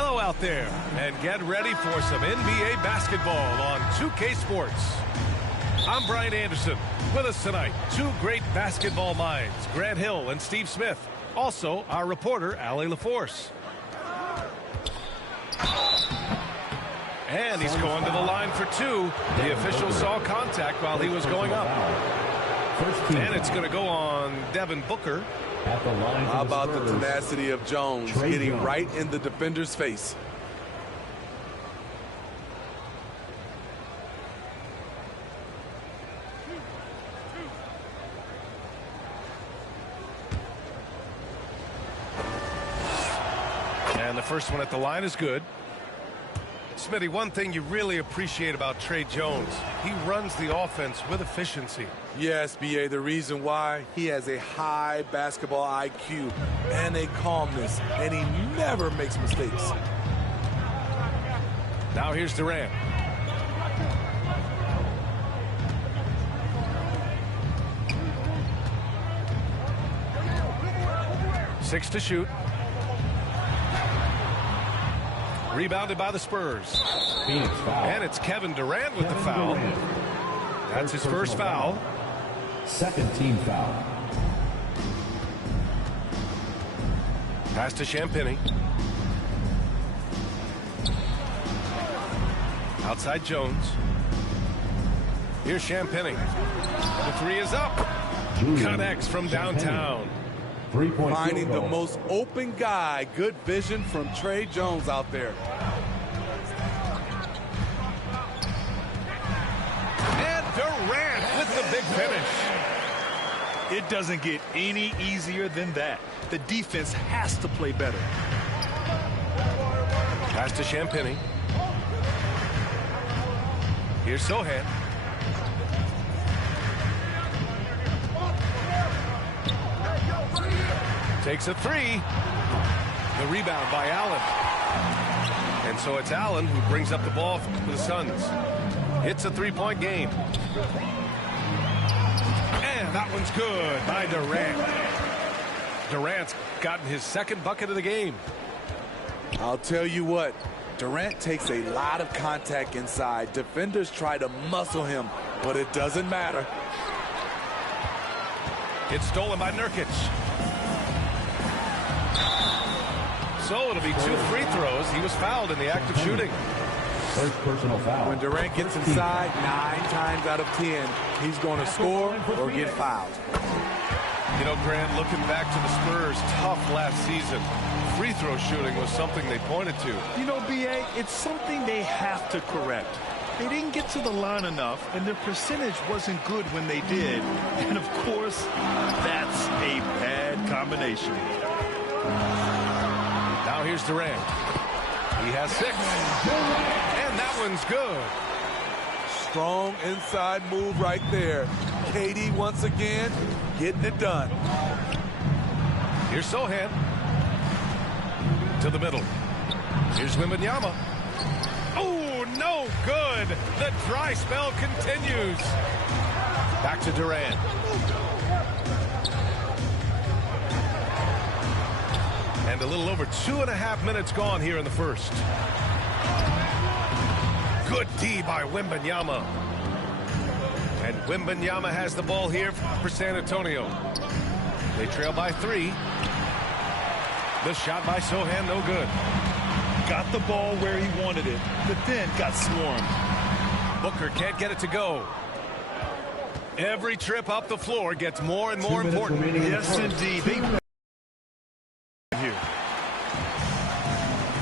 Hello out there, and get ready for some NBA basketball on 2K Sports. I'm Brian Anderson. With us tonight, two great basketball minds, Grant Hill and Steve Smith. Also, our reporter, Allie LaForce. And he's going to the line for two. The official saw contact while he was going up. And it's going to go on Devin Booker. How about the tenacity of Jones getting right in the defender's face? And the first one at the line is good. Smitty, one thing you really appreciate about Tre Jones, he runs the offense with efficiency. Yes, B.A., the reason why, he has a high basketball IQ and a calmness, and he never makes mistakes. Now here's Durant. Six to shoot. Rebounded by the Spurs. And it's Kevin Durant with the foul. That's his first foul. Second team foul. Pass to Champagny. Outside Jones. Here's Champagny. The three is up. Connects from downtown. Finding the most open guy. Good vision from Tre Jones out there. And Durant with the big finish. It doesn't get any easier than that. The defense has to play better. Pass to Champagny. Here's Sohan. Takes a three. The rebound by Allen. And so it's Allen who brings up the ball for the Suns. It's a three-point game. And that one's good by Durant. Durant's gotten his second bucket of the game. I'll tell you what, Durant takes a lot of contact inside. Defenders try to muscle him, but it doesn't matter. It's stolen by Nurkic. So it'll be two free throws. He was fouled in the act of shooting. First personal foul. When Durant gets inside, 9 times out of 10, he's going to score or get fouled. You know, Grant, looking back to the Spurs' tough last season, free throw shooting was something they pointed to. You know, B.A., it's something they have to correct. They didn't get to the line enough, and their percentage wasn't good when they did. And, of course, that's a bad combination. Now here's Durant. He has 6. And that one's good. Strong inside move right there. KD once again getting it done. Here's Sohan. To the middle. Here's Wembanyama. Oh, no good. The dry spell continues. Back to Durant. And a little over 2.5 minutes gone here in the first. Good D by Wembanyama. And Wembanyama has the ball here for San Antonio. They trail by 3. The shot by Sohan, no good. Got the ball where he wanted it, but then got swarmed. Booker can't get it to go. Every trip up the floor gets more and more important. Yes, indeed.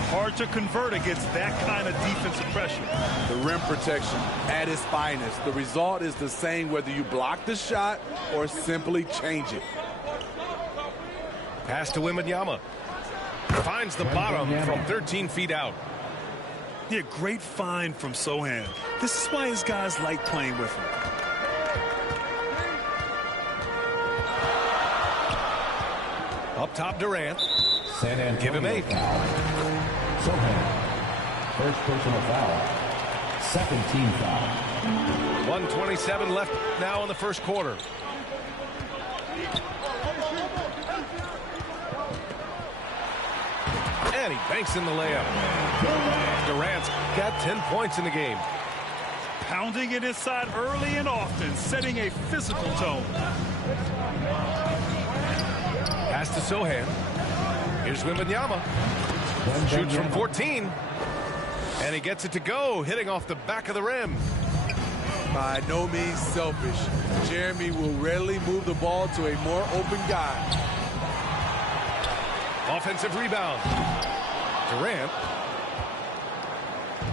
Hard to convert against that kind of defensive pressure. The rim protection at its finest. The result is the same whether you block the shot or simply change it. Pass to Wembanyama. Finds the bottom from 13 feet out. Yeah, great find from Sohan. This is why his guys like playing with him. Up top, Durant. San Antonio. Give him 8. Sohan. First personal foul. Second team foul. 1:27 left now in the first quarter. And he banks in the layup. Durant's got 10 points in the game. Pounding it inside early and often, setting a physical tone. Pass to Sohan. Here's Wembanyama. Shoots from 14. And he gets it to go, hitting off the back of the rim. By no means selfish. Jeremy will readily move the ball to a more open guy. Offensive rebound. Durant.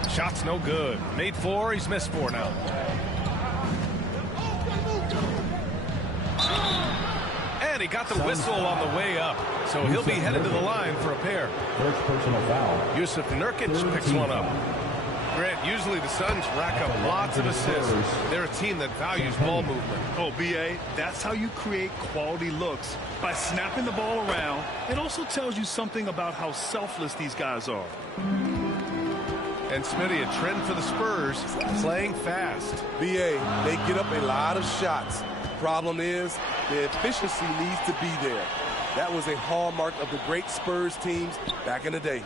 Shot's no good. Made 4, he's missed 4 now. And he got the whistle on the way up. So he'll be headed to the line for a pair. First personal foul. Yusuf Nurkic picks one up. Grant, usually the Suns rack up lots of assists. They're a team that values ball movement. Oh, B.A., that's how you create quality looks. By snapping the ball around, it also tells you something about how selfless these guys are. And Smitty, a trend for the Spurs, playing fast. BA, they get up a lot of shots. Problem is, the efficiency needs to be there. That was a hallmark of the great Spurs teams back in the day.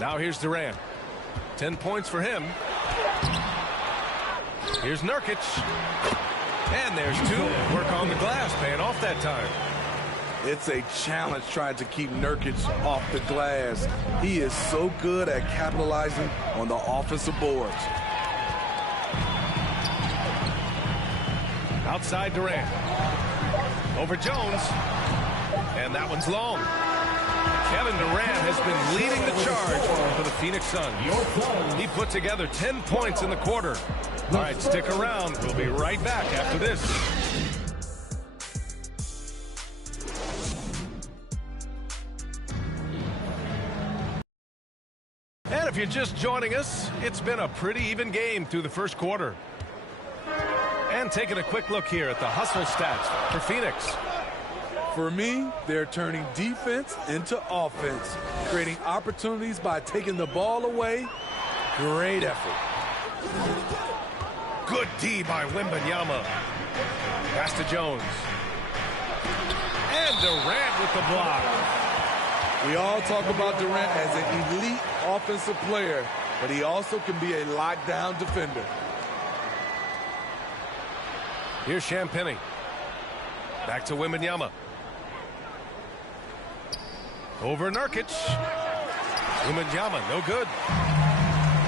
Now here's Durant. 10 points for him. Here's Nurkic. And there's 2. Work on the glass, paying off that time. It's a challenge trying to keep Nurkic off the glass. He is so good at capitalizing on the offensive boards. Outside Durant. Over Jones. And that one's long. Kevin Durant has been leading the charge for the Phoenix Suns. He put together 10 points in the quarter. All right, stick around. We'll be right back after this. And if you're just joining us, it's been a pretty even game through the first quarter. And taking a quick look here at the hustle stats for Phoenix. For me, they're turning defense into offense, creating opportunities by taking the ball away. Great effort. Good D by Wembanyama. Pass to Jones. And Durant with the block. We all talk about Durant as an elite offensive player, but he also can be a lockdown defender. Here's Champagnie. Back to Wembanyama. Over Nurkic. Wembanyama, no good.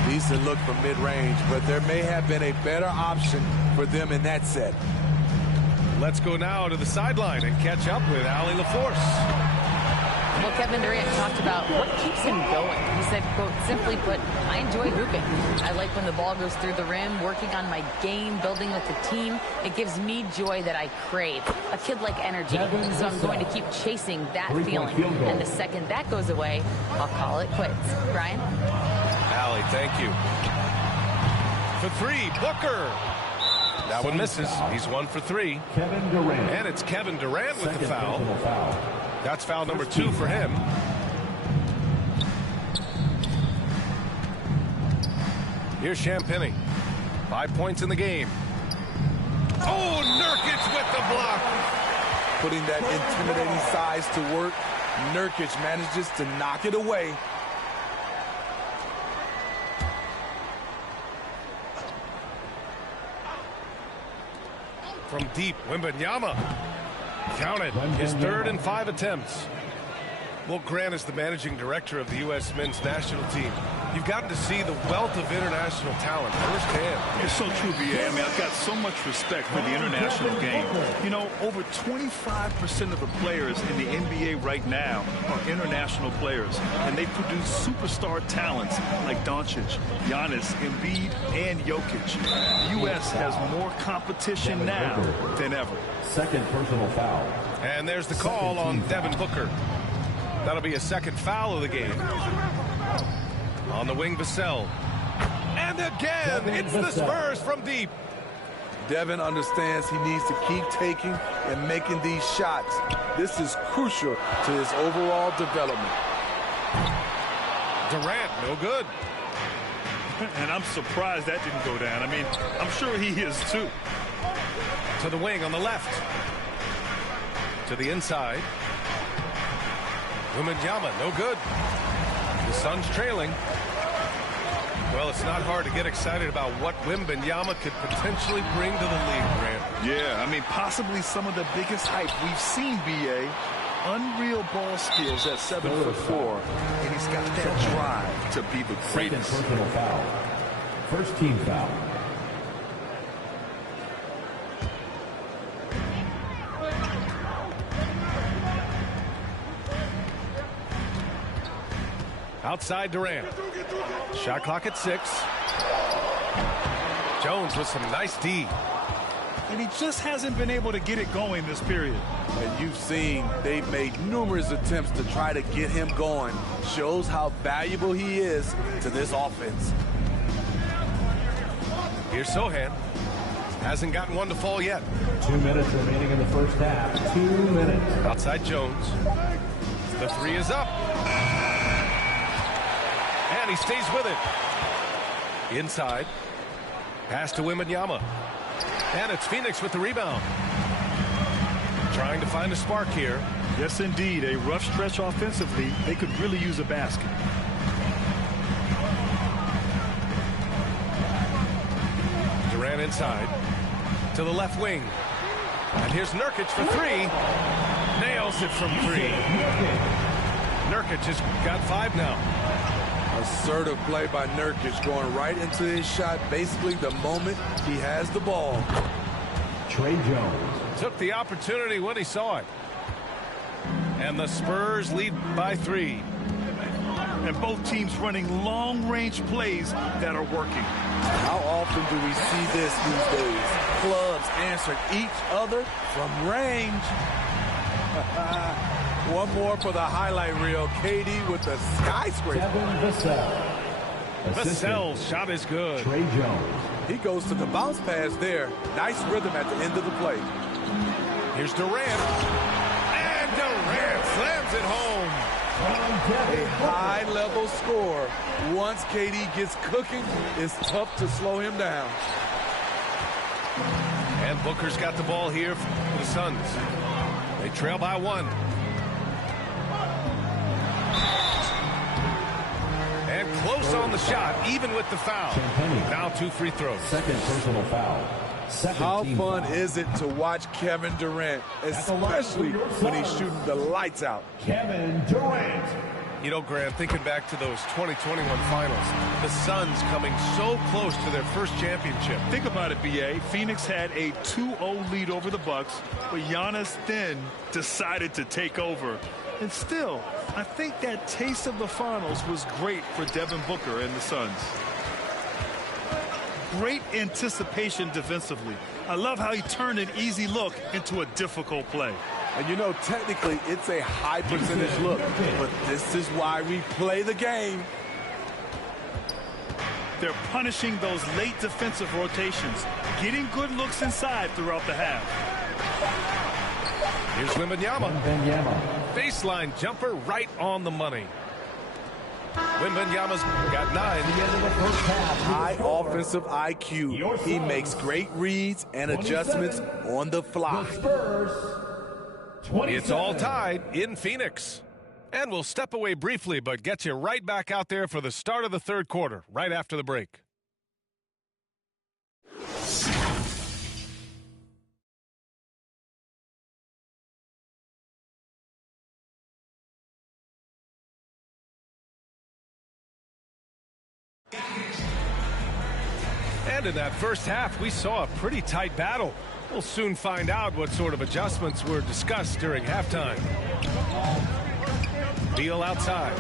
Decent look from mid-range, but there may have been a better option for them in that set. Let's go now to the sideline and catch up with Allie LaForce. Well, Kevin Durant talked about what keeps him going. He said, quote, simply put, I enjoy hooping. I like when the ball goes through the rim, working on my game, building with the team. It gives me joy that I crave. A kid-like energy. So I'm going to keep chasing that feeling. And the second that goes away, I'll call it quits. Brian? Allie, thank you. For 3, Booker. That one misses. He's 1 for 3. Kevin Durant. And it's Kevin Durant with the foul. Foul. That's foul number 2 for him. Here's Champagnie. 5 points in the game. Oh, Nurkic with the block. Putting that intimidating size to work, Nurkic manages to knock it away. From deep, Wembanyama. Counted. His 3rd and 5 attempts. Well, Grant is the managing director of the U.S. men's national team. You've gotten to see the wealth of international talent firsthand. It's so true, B.A. I mean, I've got so much respect for the international game. You know, over 25% of the players in the NBA right now are international players, and they produce superstar talents like Doncic, Giannis, Embiid, and Jokic. The U.S. has more competition now than ever. Second personal foul. And there's the call on Devin Booker. That'll be a second foul of the game. On the wing, Vassell. And again, it's the Spurs from deep. Devin understands he needs to keep taking and making these shots. This is crucial to his overall development. Durant, no good. And I'm surprised that didn't go down. I mean, I'm sure he is too. To the wing on the left. To the inside. Wembanyama, no good. The Suns trailing. Well, it's not hard to get excited about what Wembanyama could potentially bring to the league, Grant. Yeah, I mean, possibly some of the biggest hype we've seen, B.A. Unreal ball skills at 7'4", and he's got that drive to be the greatest. Second personal foul. First team foul. Outside Durant. Shot clock at 6. Jones with some nice D. And he just hasn't been able to get it going this period. And you've seen they've made numerous attempts to try to get him going. Shows how valuable he is to this offense. Here's Sohan. Hasn't gotten one to fall yet. 2 minutes remaining in the first half. 2 minutes. Outside Jones. The 3 is up. And he stays with it. Inside. Pass to Wembanyama. And it's Phoenix with the rebound. Trying to find a spark here. Yes, indeed. A rough stretch offensively. They could really use a basket. Durant inside. To the left wing. And here's Nurkic for 3. Nails it from 3. Nurkic has got 5 now. Assertive play by Nurkic, going right into his shot basically the moment he has the ball. Trey Jones. Took the opportunity when he saw it. And the Spurs lead by 3. And both teams running long-range plays that are working. How often do we see this these days? Clubs answering each other from range. One more for the highlight reel. KD with the skyscraper. Vassell's shot is good. Trey Jones. He goes to the bounce pass there. Nice rhythm at the end of the play. Here's Durant. And Durant slams it home. A high-level score. Once KD gets cooking, it's tough to slow him down. And Booker's got the ball here for the Suns. They trail by 1. And close on the shot, even with the foul. Now 2 free throws. Second personal foul. How fun is it to watch Kevin Durant, especially when he's shooting the lights out? Kevin Durant. You know, Grant, thinking back to those 2021 finals, the Suns coming so close to their first championship. Think about it, B.A. Phoenix had a 2-0 lead over the Bucks, but Giannis then decided to take over. And still, I think that taste of the finals was great for Devin Booker and the Suns. Great anticipation defensively. I love how he turned an easy look into a difficult play. And you know, technically, it's a high percentage look, but this is why we play the game. They're punishing those late defensive rotations, getting good looks inside throughout the half. Here's Wembanyama. Baseline jumper right on the money. Wembanyama's got 9. High offensive IQ. He makes great reads and adjustments on the fly. It's all tied in Phoenix. And we'll step away briefly, but get you right back out there for the start of the third quarter, right after the break. And in that first half, we saw a pretty tight battle. We'll soon find out what sort of adjustments were discussed during halftime. Beal outside.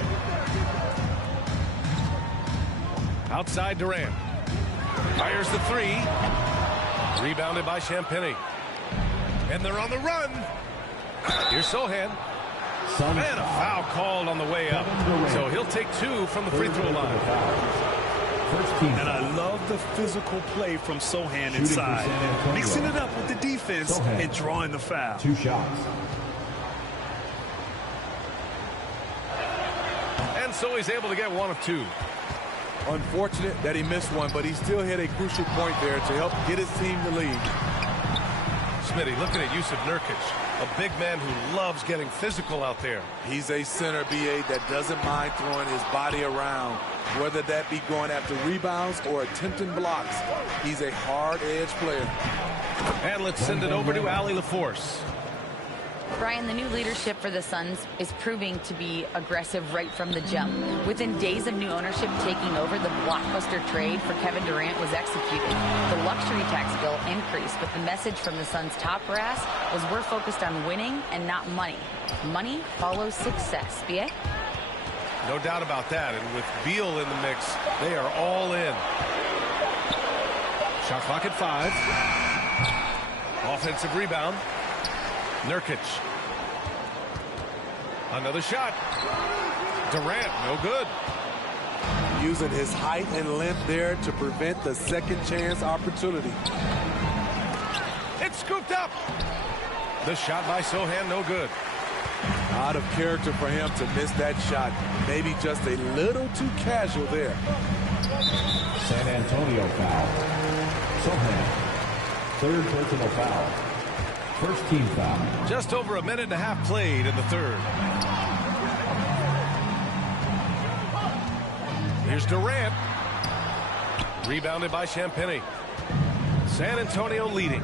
Outside Durant. Fires the 3. Rebounded by Champagnie. And they're on the run. Here's Sohan. And a foul called on the way up. So he'll take 2 from the free throw line. And I love the physical play from Sohan inside. Mixing it up with the defense and drawing the foul. 2 shots. And so he's able to get 1 of 2. Unfortunate that he missed one, but he still hit a crucial point there to help get his team the lead. Smitty, looking at Yusuf Nurkic, a big man who loves getting physical out there. He's a center, BA, that doesn't mind throwing his body around, whether that be going after rebounds or attempting blocks. He's a hard-edge player. And let's send it over to Allie LaForce. Brian, the new leadership for the Suns is proving to be aggressive right from the jump. Within days of new ownership taking over, the blockbuster trade for Kevin Durant was executed. The luxury tax bill increased, but the message from the Suns' top brass was we're focused on winning and not money. Money follows success. BA? No doubt about that. And with Beal in the mix, they are all in. Shot clock at 5. Offensive rebound. Nurkic. Another shot. Durant, no good. Using his height and length there to prevent the second chance opportunity. It's scooped up. The shot by Sohan, no good. Out of character for him to miss that shot. Maybe just a little too casual there. San Antonio foul. Sohan. Third personal foul. First team foul. Just over a minute and a half played in the third. Here's Durant. Rebounded by Champagnie. San Antonio leading.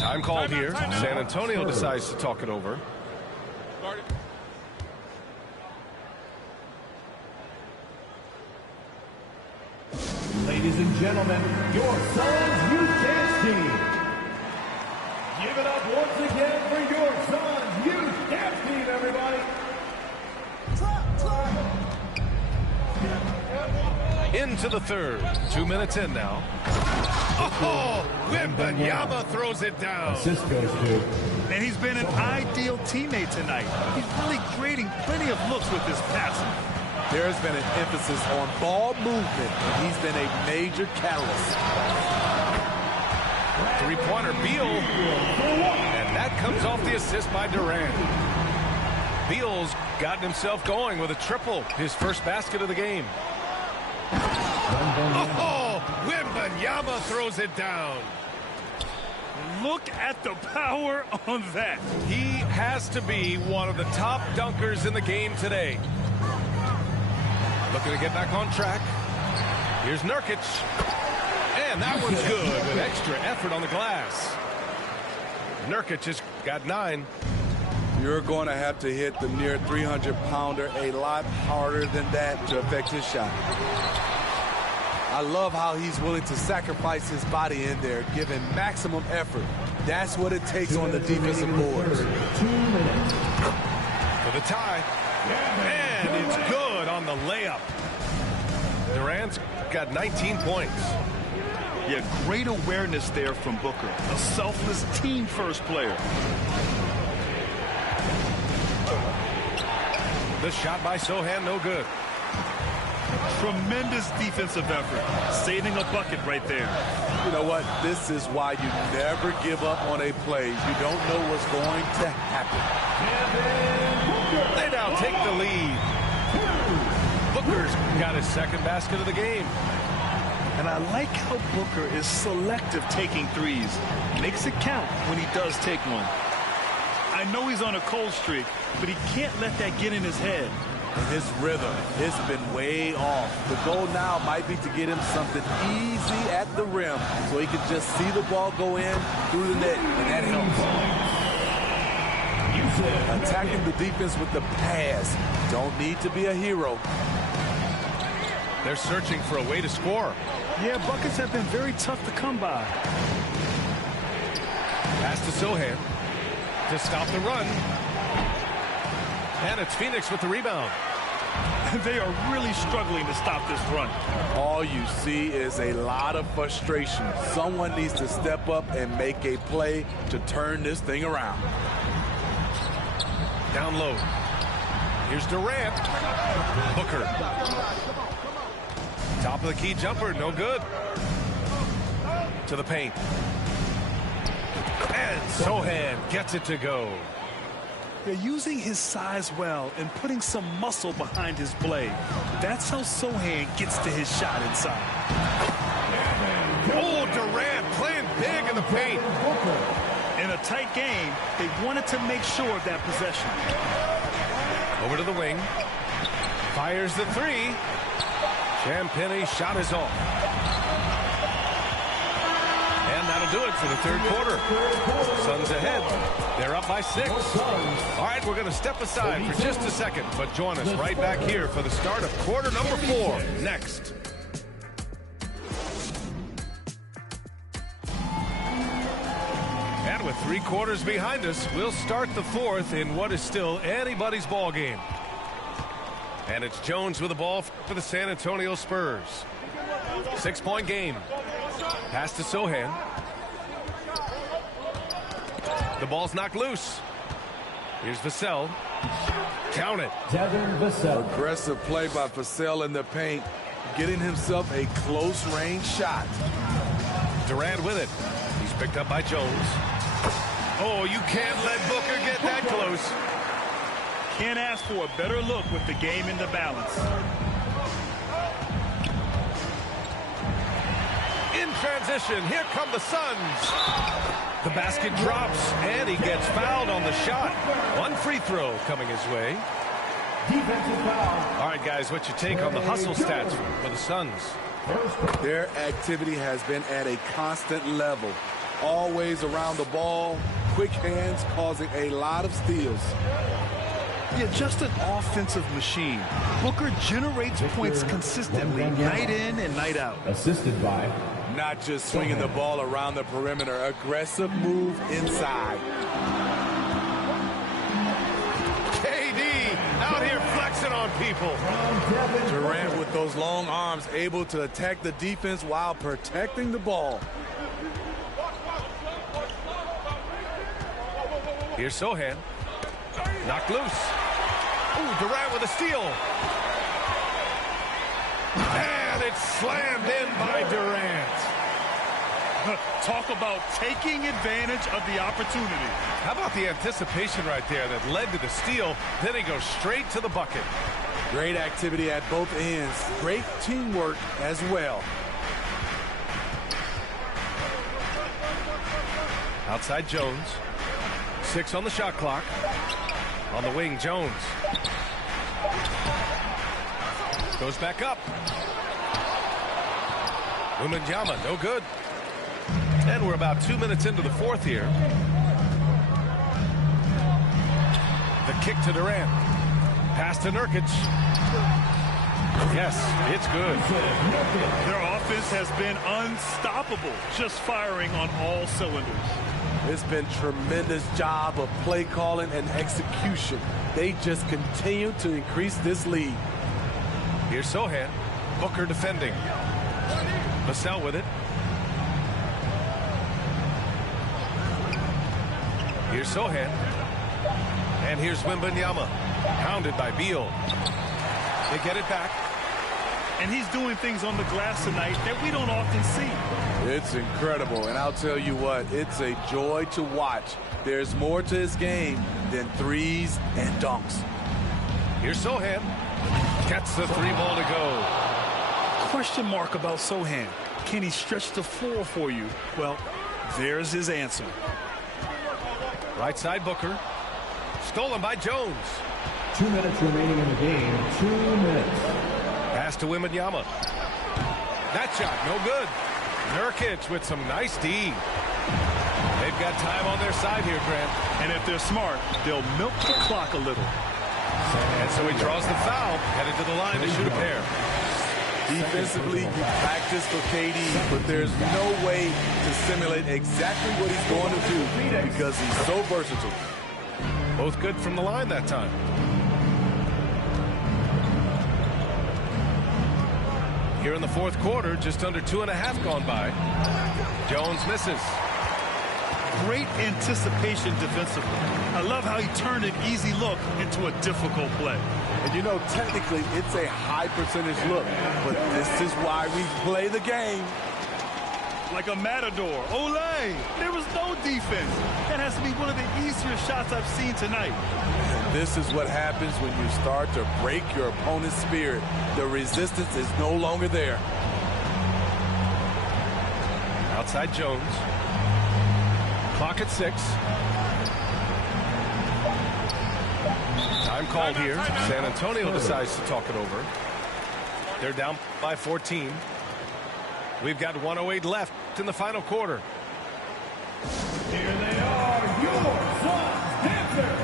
Time called here. San Antonio decides to talk it over. Ladies and gentlemen, your Suns Youth Dance Team. Give it up once again for your Suns Youth Dance Team, everybody. Into the third. 2 minutes in now. Oh, Wembanyama throws it down. Assist goes to. And he's been an ideal teammate tonight. He's really creating plenty of looks with his passing. There's been an emphasis on ball movement, and he's been a major catalyst. Three-pointer, Beal. And that comes off the assist by Durant. Beal's gotten himself going with a triple, his first basket of the game. Oh, Wembanyama throws it down. Look at the power on that. He has to be one of the top dunkers in the game today. Looking to get back on track. Here's Nurkic. And that one's good with extra effort on the glass. Nurkic has got 9. You're going to have to hit the near 300-pounder a lot harder than that to affect his shot. I love how he's willing to sacrifice his body in there, giving maximum effort. That's what it takes on the defensive boards. 2 minutes. For the tie. And it's good on the layup. Durant's got 19 points. Yeah, great awareness there from Booker. A selfless team-first player. The shot by Sohan, no good. Tremendous defensive effort. Saving a bucket right there. You know what? This is why you never give up on a play. You don't know what's going to happen. They now take the lead. Booker's got his second basket of the game. And I like how Booker is selective taking threes. Makes it count when he does take one. I know he's on a cold streak, but he can't let that get in his head. And his rhythm has been way off. The goal now might be to get him something easy at the rim so he can just see the ball go in through the net, and that helps. Attacking the defense with the pass. Don't need to be a hero. They're searching for a way to score. Yeah, buckets have been very tough to come by. Pass to Sohan to stop the run. And it's Phoenix with the rebound. They are really struggling to stop this run. All you see is a lot of frustration. Someone needs to step up and make a play to turn this thing around. Down low. Here's Durant. Booker. Top of the key jumper, no good. To the paint. And Sohan gets it to go. They're using his size well and putting some muscle behind his play. That's how Sohan gets to his shot inside. Oh, Durant playing big in the paint. tight game, they wanted to make sure of that possession. Over to the wing. Fires the three. Champagne's shot is off. And that'll do it for the third quarter. Suns ahead. They're up by 6. All right, we're going to step aside for just a second, but join us right back here for the start of quarter number 4 next. And with 3 quarters behind us, we'll start the 4th in what is still anybody's ball game. And it's Jones with the ball for the San Antonio Spurs. 6-point game. Pass to Sohan. The ball's knocked loose. Here's Vassell. Count it. Aggressive play by Vassell in the paint, getting himself a close-range shot. Durant with it. He's picked up by Jones. Oh, you can't let Booker get that close. Can't ask for a better look with the game in the balance. In transition, here come the Suns. The basket drops, and he gets fouled on the shot. 1 free throw coming his way. Defensive foul. All right, guys, what's your take on the hustle stats for the Suns? Their activity has been at a constant level. Always around the ball, quick hands causing a lot of steals. Yeah, just an offensive machine. Booker generates points consistently, night in and night out. Assisted by. Not just swinging the ball around the perimeter, aggressive move inside. KD out here flexing on people. Durant with those long arms able to attack the defense while protecting the ball. Here's Sohan. Knocked loose. Ooh, Durant with a steal. And it's slammed in by Durant. Talk about taking advantage of the opportunity. How about the anticipation right there that led to the steal? Then he goes straight to the bucket. Great activity at both ends. Great teamwork as well. Outside Jones. 6 on the shot clock. On the wing, Jones. Goes back up. Wembanyama, no good. And we're about 2 minutes into the 4th here. The kick to Durant. Pass to Nurkic. Yes, it's good. Their offense has been unstoppable, just firing on all cylinders. It's been tremendous job of play calling and execution. They just continue to increase this lead. Here's Sohan. Booker defending. Vassell with it. Here's Sohan. And here's Wembanyama. Pounded by Beal. They get it back. And he's doing things on the glass tonight that we don't often see. It's incredible, and I'll tell you what, it's a joy to watch. There's more to his game than threes and dunks. Here's Sohan. Gets the 3 ball to go. Question mark about Sohan. Can he stretch the floor for you? Well, there's his answer. Right side Booker. Stolen by Jones. 2 minutes remaining in the game. 2 minutes. Pass to Wembanyama. That shot, no good. Nurkic with some nice D. They've got time on their side here, Grant. And if they're smart, they'll milk the clock a little. And so he draws the foul, headed to the line to shoot a pair. Defensively, you practice for KD, but there's no way to simulate exactly what he's going to do because he's so versatile. Both good from the line that time. Here in the 4th quarter, just under 2.5 gone by. Jones misses. Great anticipation defensively. I love how he turned an easy look into a difficult play. And you know, technically, it's a high percentage look, but this is why we play the game. Like a matador. Olay! There was no defense. That has to be one of the easier shots I've seen tonight. And this is what happens when you start to break your opponent's spirit. The resistance is no longer there. Outside Jones. Clock at 6. Time called here. San Antonio decides to talk it over. They're down by 14. We've got 1:08 left in the final quarter. Here they are, your Suns dancers.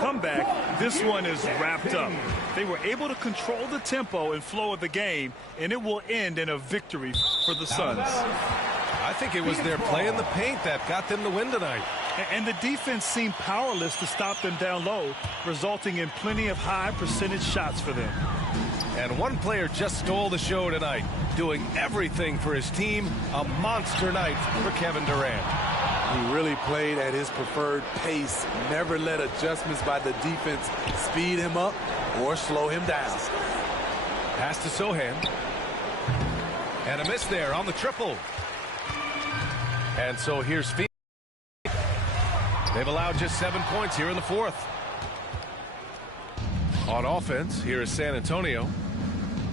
Comeback, this one is wrapped up. They were able to control the tempo and flow of the game, and it will end in a victory for the Suns. I think it was their play in the paint that got them the win tonight. And the defense seemed powerless to stop them down low, resulting in plenty of high percentage shots for them. And one player just stole the show tonight, doing everything for his team. A monster night for Kevin Durant. He really played at his preferred pace, never let adjustments by the defense speed him up or slow him down. Pass to Sohan. And a miss there on the triple. And so here's Phoenix. They've allowed just 7 points here in the fourth. On offense, here is San Antonio.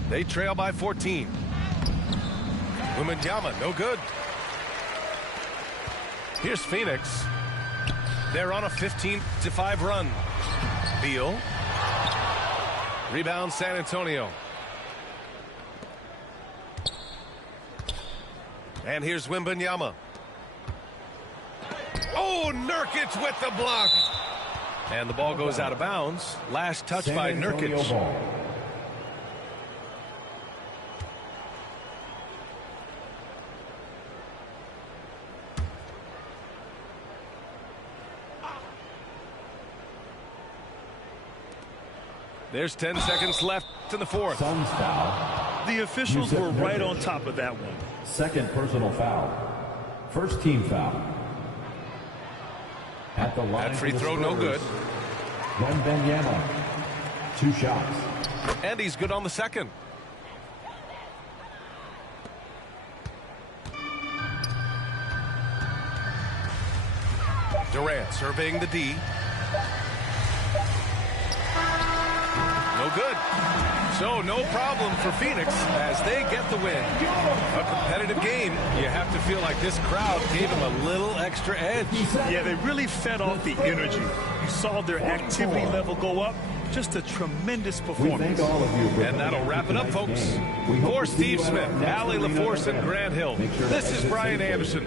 They trail by 14. Wembanyama, no good. Here's Phoenix. They're on a 15-5 run. Beal. Rebound San Antonio. And here's Wembanyama. Oh, Nurkic with the block. And the ball goes out of bounds. Last touch by Nurkic. There's 10 seconds left in the fourth. Suns foul. The officials were right on top of that one. Second personal foul. First team foul. At the line. That free throw no good. Wembanyama. 2 shots. And he's good on the second. Durant surveying the D. No good. So no problem for Phoenix as they get the win. A competitive game. You have to feel like this crowd gave them a little extra edge. Yeah, they really fed off the energy. You saw their activity level go up. Just a tremendous performance. And that'll wrap it up, folks. For Steve Smith, Allie LaForce, and Grant Hill, this is Brian Anderson.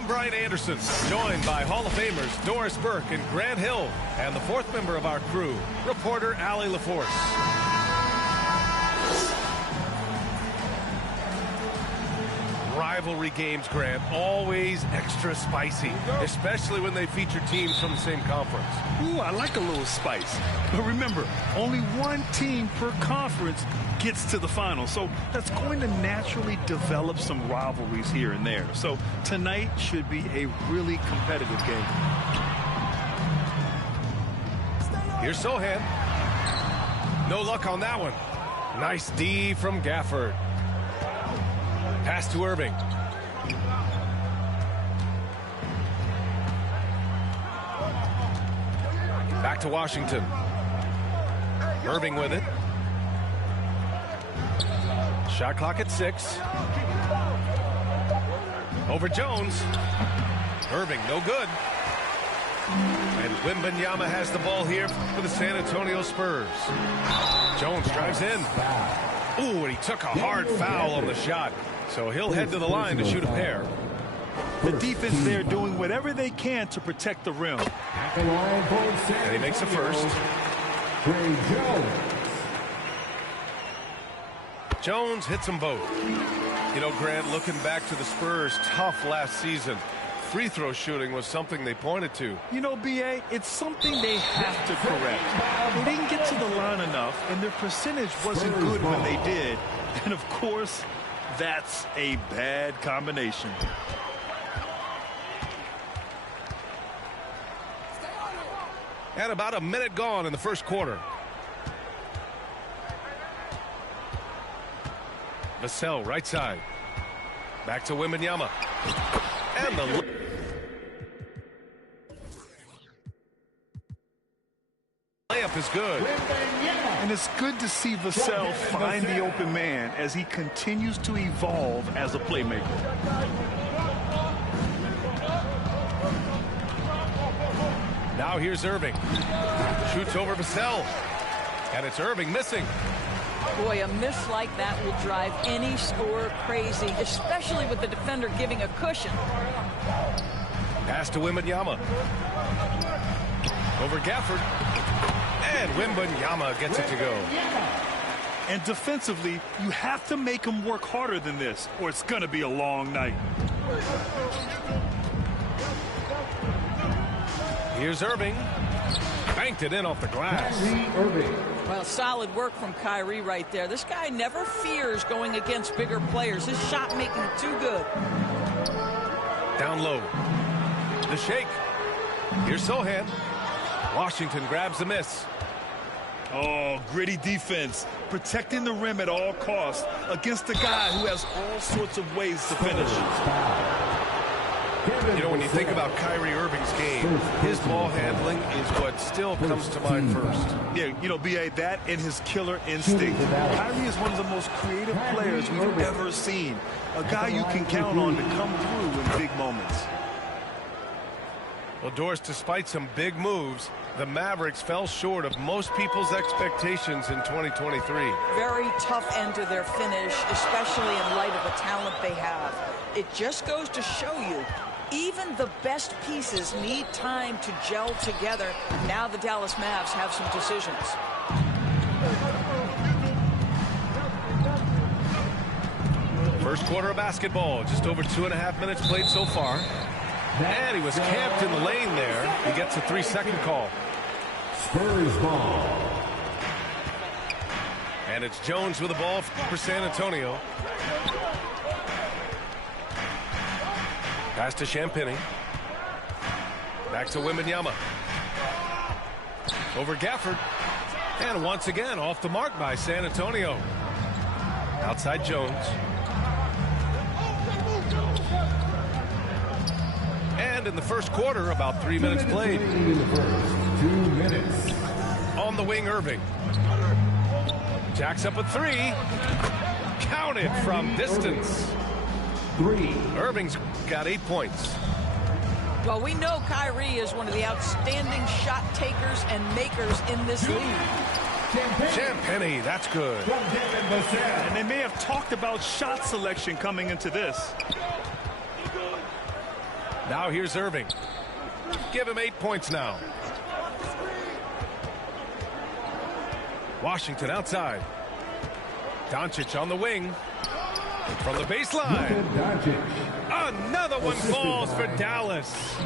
I'm Brian Anderson, joined by Hall of Famers Doris Burke and Grant Hill, and the fourth member of our crew, reporter Allie LaForce. Rivalry games, Grant, always extra spicy, especially when they feature teams from the same conference. Ooh, I like a little spice. But remember, only one team per conference gets to the final, so that's going to naturally develop some rivalries here and there. So tonight should be a really competitive game. Here's Sohan. No luck on that one. Nice D from Gafford. Pass to Irving. Back to Washington. Irving with it. Shot clock at 6. Over Jones. Irving, no good. And Wembanyama has the ball here for the San Antonio Spurs. Jones drives in. Ooh, and he took a hard foul on the shot. So he'll head to the line to shoot a pair. The defense there doing whatever they can to protect the rim. And he makes a first. Jones hits them both. You know, Grant, looking back to the Spurs' tough last season, free throw shooting was something they pointed to. You know, B.A., it's something they have to correct. They didn't get to the line enough, and their percentage wasn't good when they did. And, of course, that's a bad combination. And about a minute gone in the first quarter. Vassell, right side. Back to Wembanyama. And the layup is good. And it's good to see Vassell find the open man as he continues to evolve as a playmaker. Now here's Irving. Shoots over Vassell. And it's Irving missing. Boy, a miss like that will drive any scorer crazy, especially with the defender giving a cushion. Pass to Wembanyama. Over Gafford. And Wembanyama gets it to go. And defensively, you have to make him work harder than this, or it's going to be a long night. Here's Irving. Banked it in off the glass. Well, solid work from Kyrie right there. This guy never fears going against bigger players. His shot making too good. Down low. The shake. Here's Sohan. Washington grabs the miss. Oh, gritty defense. Protecting the rim at all costs against a guy who has all sorts of ways to finish. You know, when you think about Kyrie Irving's game, his ball handling is what still comes to mind first. Yeah, you know, B.A., that and his killer instinct. Kyrie is one of the most creative players we've ever seen. A guy you can count on to come through in big moments. Well, Doris, despite some big moves, the Mavericks fell short of most people's expectations in 2023. Very tough end to their finish, especially in light of the talent they have. It just goes to show you, even the best pieces need time to gel together. Now the Dallas Mavs have some decisions. First quarter of basketball, just over 2.5 minutes played so far. And he was camped in the lane there. He gets a 3-second call. Spurs ball. And it's Jones with the ball for San Antonio. Pass to Champagny. Back to Wembanyama. Over Gafford. And once again off the mark by San Antonio. Outside Jones. And in the first quarter, about 3 minutes played. 2 minutes. On the wing, Irving. Jacks up a 3. Counted from distance. 3. Irving's got 8 points. Well, we know Kyrie is one of the outstanding shot takers and makers in this league. Champagny, that's good. And they may have talked about shot selection coming into this. Now here's Irving. Give him 8 points now. Washington outside. Doncic on the wing. From the baseline. Another one falls for Dallas.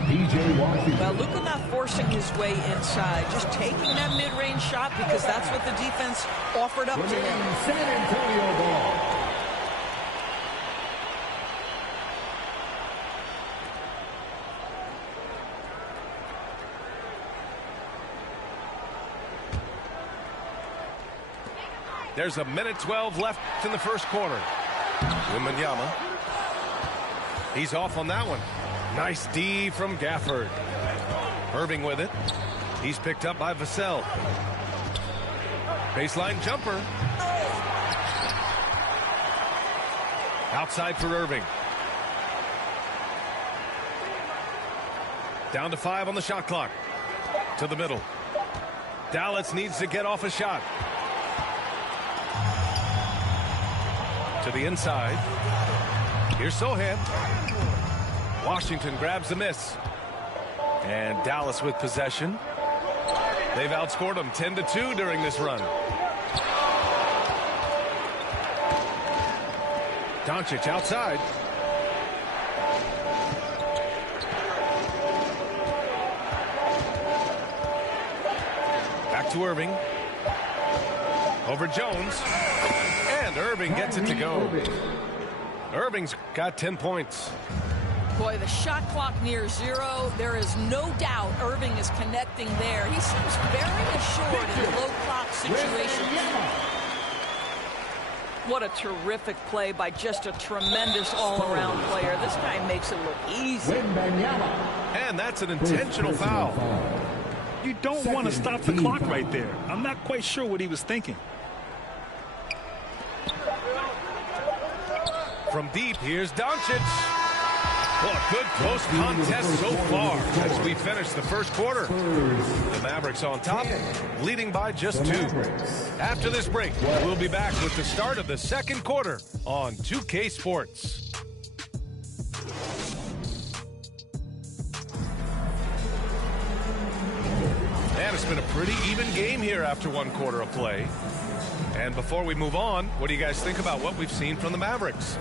Well, Luka not forcing his way inside, just taking that mid-range shot because that's what the defense offered up to him. San Antonio ball. There's a minute 12 left in the first quarter. Wembanyama. He's off on that one. Nice D from Gafford. Irving with it. He's picked up by Vassell. Baseline jumper. Outside for Irving. Down to 5 on the shot clock. To the middle. Dallas needs to get off a shot. To the inside. Here's Sohan. Washington grabs the miss. And Dallas with possession. They've outscored them 10-2 during this run. Doncic outside. Back to Irving. Over Jones. And Irving gets it to go. Irving's got 10 points. Boy, the shot clock near 0. There is no doubt Irving is connecting there. He seems very assured in low clock situations. What a terrific play by just a tremendous all-around player. This guy makes it look easy. And that's an intentional foul. You don't want to stop the clock right there. I'm not quite sure what he was thinking. From deep, here's Doncic. Well, a good close contest so far as we finish the first quarter. The Mavericks on top, leading by just 2. After this break, we'll be back with the start of the second quarter on 2K Sports. And it's been a pretty even game here after 1 quarter of play. And before we move on, what do you guys think about what we've seen from the Mavericks?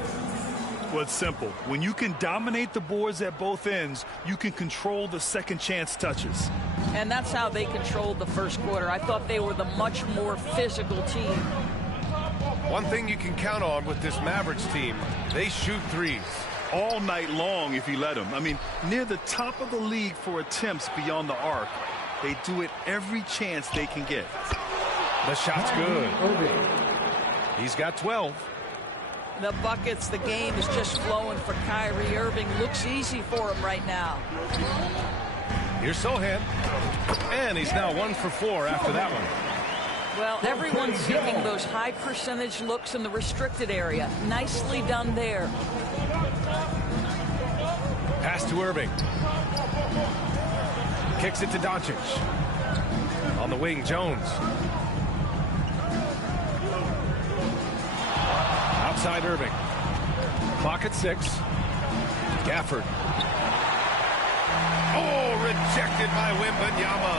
Well, it's simple. When you can dominate the boards at both ends, you can control the second chance touches. And that's how they controlled the first quarter. I thought they were the much more physical team. One thing you can count on with this Mavericks team, they shoot threes. All night long if you let them. I mean, near the top of the league for attempts beyond the arc. They do it every chance they can get. The shot's good. He's got 12. The buckets, the game is just flowing for Kyrie Irving. Looks easy for him right now. Here's Sohan. And he's now 1 for 4 after that one. Well, everyone's seeking those high percentage looks in the restricted area. Nicely done there. Pass to Irving. Kicks it to Doncic. On the wing, Jones. Outside Irving. Clock at 6. Gafford. Oh, rejected by Wembanyama.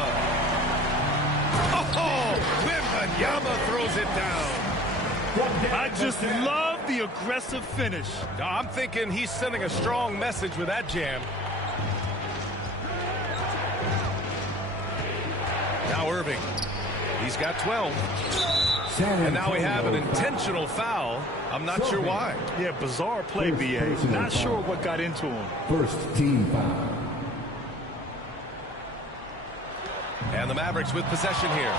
Oh, Wembanyama throws it down. I just love the aggressive finish. I'm thinking he's sending a strong message with that jam. Now Irving. He's got 12. And now we have an intentional foul. I'm not sure why. Yeah, bizarre play, BA. Not sure what got into him. First team foul. And the Mavericks with possession here.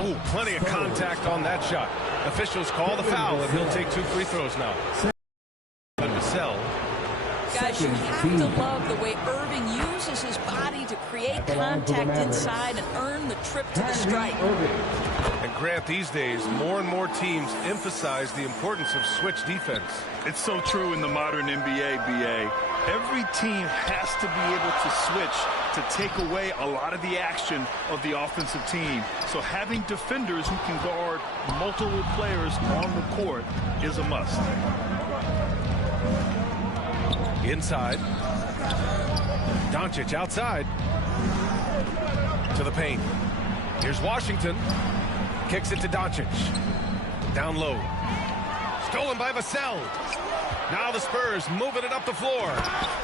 Oh, plenty of contact on that shot. Officials call the foul, and he'll take 2 free throws now. Vassell. Guys, you have to love the way Irving uses his body to create contact inside and earn the trip to the strike. And Grant, these days, more and more teams emphasize the importance of switch defense. It's so true in the modern NBA, BA. Every team has to be able to switch to take away a lot of the action of the offensive team. So having defenders who can guard multiple players on the court is a must. Inside. Doncic outside. To the paint. Here's Washington. Kicks it to Doncic. Down low. Stolen by Vassell. Now the Spurs moving it up the floor.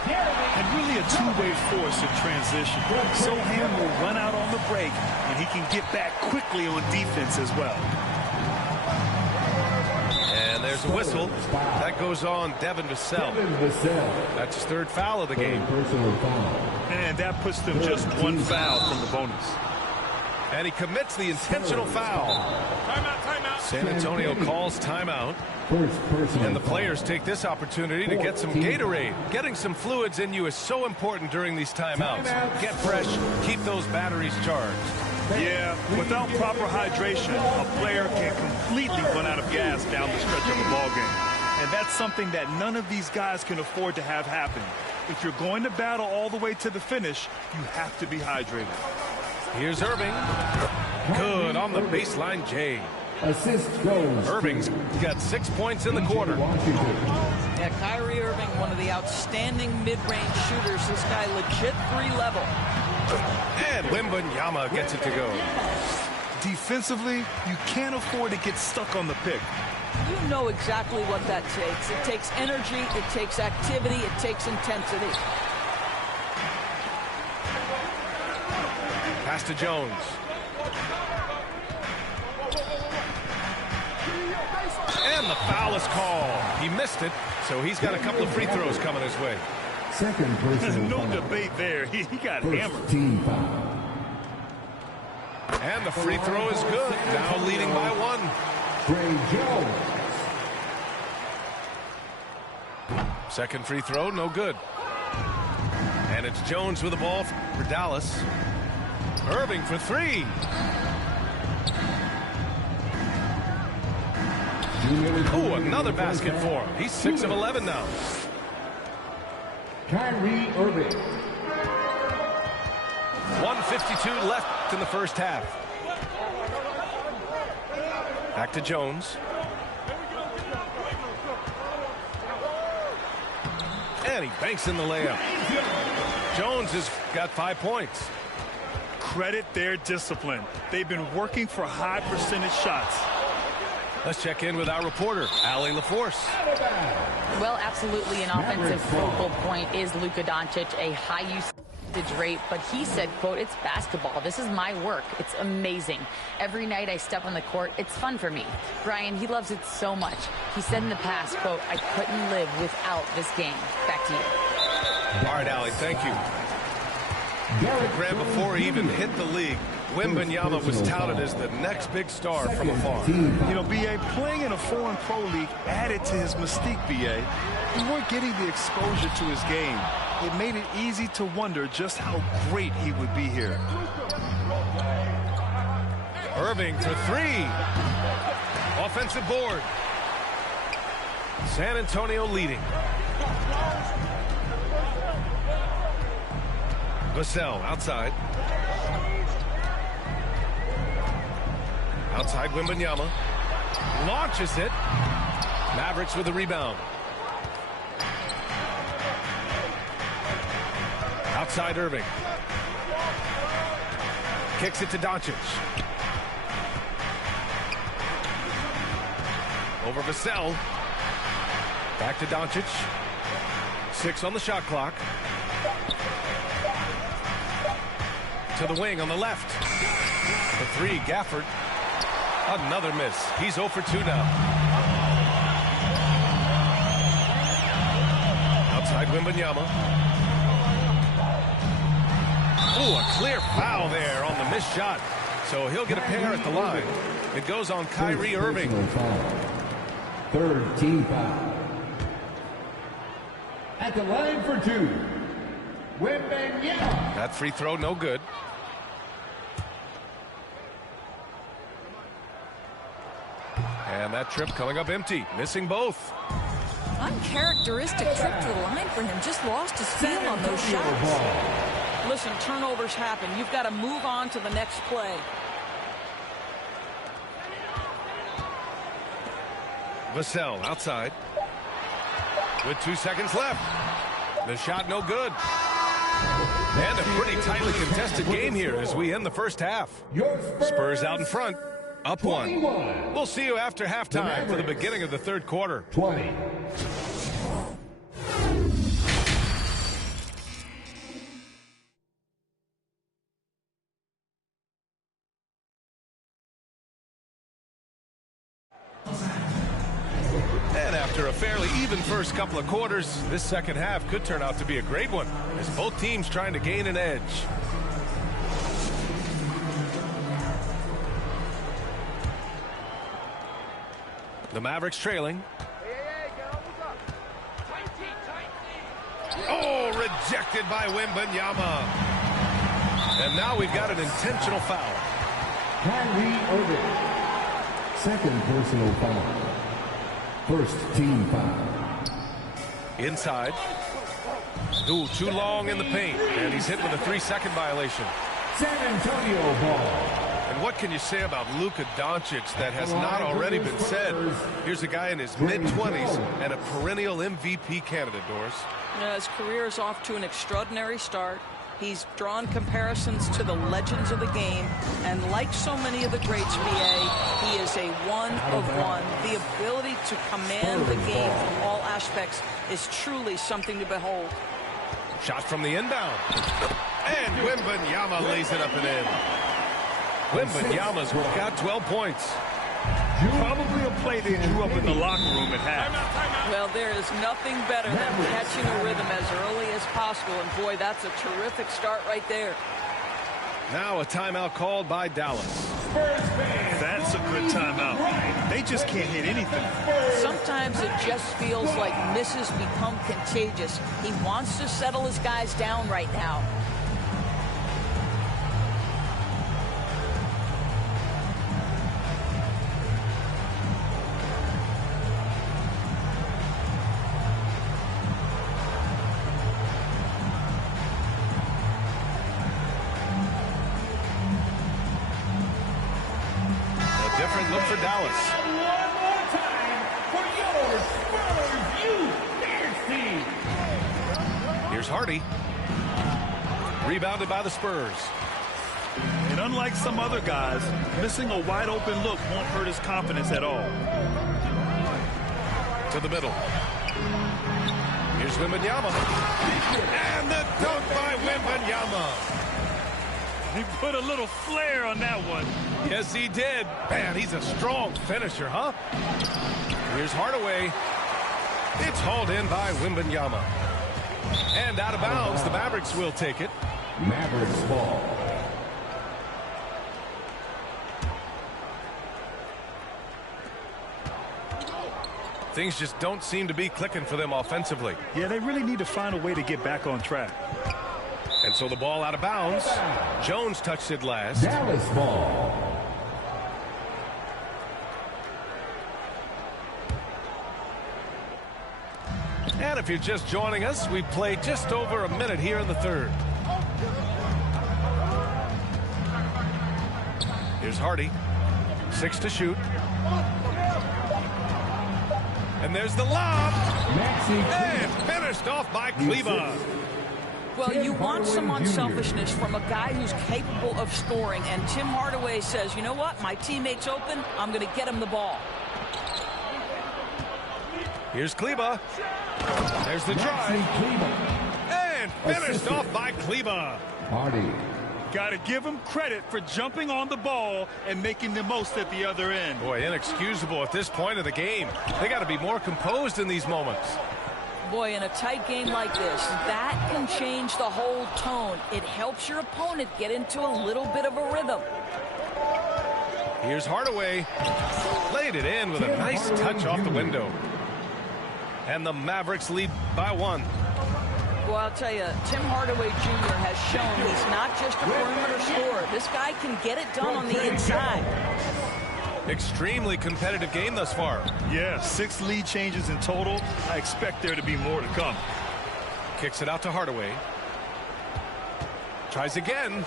And really a two-way force in transition. Sohan will run out on the break, and he can get back quickly on defense as well. And there's a whistle. That goes on Devin Vassell. That's his third foul of the game. And that puts them just one foul from the bonus. And he commits the intentional foul. Timeout. San Antonio calls timeout. And the players take this opportunity to get some Gatorade. Getting some fluids in you is so important during these timeouts. Get fresh, keep those batteries charged. Yeah, without proper hydration, a player can completely run out of gas down the stretch of a ball game. And that's something that none of these guys can afford to have happen. If you're going to battle all the way to the finish, you have to be hydrated. Here's Irving. Good on the baseline, Jay. Assist goes. Irving's got 6 points in the quarter. Yeah, Kyrie Irving, one of the outstanding mid-range shooters. This guy legit 3-level. And Wembanyama gets it to go. Defensively, you can't afford to get stuck on the pick. You know exactly what that takes. It takes energy, it takes activity, it takes intensity. Pass to Jones. And the foul is called. He missed it, so he's got a couple of free throws coming his way. Second There's no foul. debate there. He got hammered. Team foul. And the free throw is good. Now leading by 1. Trey Jones. Second free throw, no good. And it's Jones with the ball for Dallas. Irving for 3. Oh, another basket for him. He's 6 of 11 now. Kyrie Irving. 1:52 left in the first half. Back to Jones. And he banks in the layup. Jones has got 5 points. Credit their discipline. They've been working for high percentage shots. Let's check in with our reporter, Allie LaForce. Well, absolutely an offensive focal point is Luka Doncic, a high usage rate, but he said, quote, "It's basketball. This is my work. It's amazing. Every night I step on the court, it's fun for me." Brian, he loves it so much. He said in the past, quote, "I couldn't live without this game." Back to you. All right, Allie, thank you. Graham, before he even hit the league, Wembanyama was touted as the next big star from afar. You know, B.A., playing in a foreign pro league added to his mystique, B.A. We weren't getting the exposure to his game. It made it easy to wonder just how great he would be here. Irving for 3. Offensive board. San Antonio leading. Vassell outside. Outside Wembanyama. Launches it. Mavericks with the rebound. Outside Irving. Kicks it to Doncic. Over Vassell. Back to Doncic. 6 on the shot clock. To the wing on the left. The 3, Gafford. Another miss. He's 0 for 2 now. Outside Wembanyama. Oh, a clear foul there on the missed shot. So he'll get a pair at the line. It goes on Kyrie Irving. Third team foul. At the line for 2. Wembanyama. That free throw, no good. And that trip coming up empty, missing both. Uncharacteristic trip to the line for him. Just lost his feel on those shots. Listen, turnovers happen. You've got to move on to the next play. Vassell outside. With 2 seconds left. The shot no good. And a pretty tightly contested game here as we end the first half. Spurs out in front. Up 1. We'll see you after halftime for the beginning of the third quarter. 20. And after a fairly even first couple of quarters, this second half could turn out to be a great one as both teams trying to gain an edge. The Mavericks trailing. Oh, rejected by Wembanyama. And now we've got an intentional foul. Kyrie Irving. Second personal foul. First team foul. Inside. Ooh, too long in the paint. And he's hit with a 3-second violation. San Antonio ball. And what can you say about Luka Doncic that has not already been said? Here's a guy in his mid-20s and a perennial MVP candidate, Doris. His career is off to an extraordinary start. He's drawn comparisons to the legends of the game, and like so many of the greats, BA, he is a one of one. The ability to command the game from all aspects is truly something to behold. Shot from the inbound. And Wembanyama lays it up and in. Wembanyama's got 12 points. Probably a play they drew up in the locker room at half. Well, there is nothing better than catching a rhythm as early as possible, and boy, that's a terrific start right there. Now a timeout called by Dallas. That's a good timeout. They just can't hit anything. Sometimes it just feels like misses become contagious. He wants to settle his guys down right now. Look for Dallas. One more time for your Spurs Youth Dance Team. Here's Hardy. Rebounded by the Spurs. And unlike some other guys, missing a wide open look won't hurt his confidence at all. To the middle. Here's Wembanyama. And the dunk by Wembanyama. He put a little flair on that one. Yes, he did. Man, he's a strong finisher, huh? Here's Hardaway. It's hauled in by Wembanyama. And out of bounds, the Mavericks will take it. Mavericks ball. Things just don't seem to be clicking for them offensively. Yeah, they really need to find a way to get back on track. And so the ball out of bounds. Jones touched it last. Dallas ball. And if you're just joining us, we played just over a minute here in the third. Here's Hardy. 6 to shoot. And there's the lob. And finished off by Kleber. Well, you want some unselfishness from a guy who's capable of scoring, and Tim Hardaway says, you know what, my teammate's open, I'm going to get him the ball. Here's Kleber. There's the drive. And finished off by Kleber. Hardy. Got to give him credit for jumping on the ball and making the most at the other end. Boy, inexcusable at this point of the game. They got to be more composed in these moments. Boy, in a tight game like this, that can change the whole tone. It helps your opponent get into a little bit of a rhythm. Here's Hardaway. Laid it in with a nice touch off the window. And the Mavericks lead by 1. Well, I'll tell you, Tim Hardaway Jr. has shown he's not just a perimeter scorer. This guy can get it done on the inside. Extremely competitive game thus far. Yeah, 6 lead changes in total. I expect there to be more to come. Kicks it out to Hardaway. Tries again.